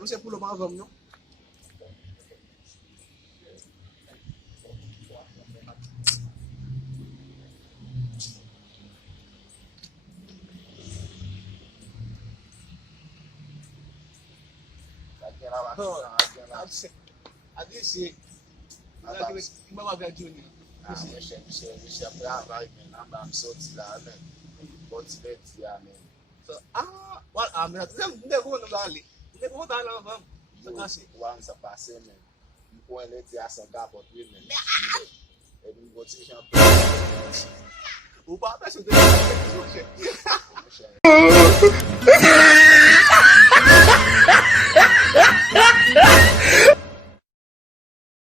A mi se pou loman avam nou. A di se, mba waga jouni. Mse brava men, amba msoti la men. Boti ya men. So, wal amen. Mde kou nou gale. Mde kou dan lan avam. Sa kasi. Wan sa pase men. Mwen leti a sa kapot men. E mwen boti champion. Ou pa apes ou de.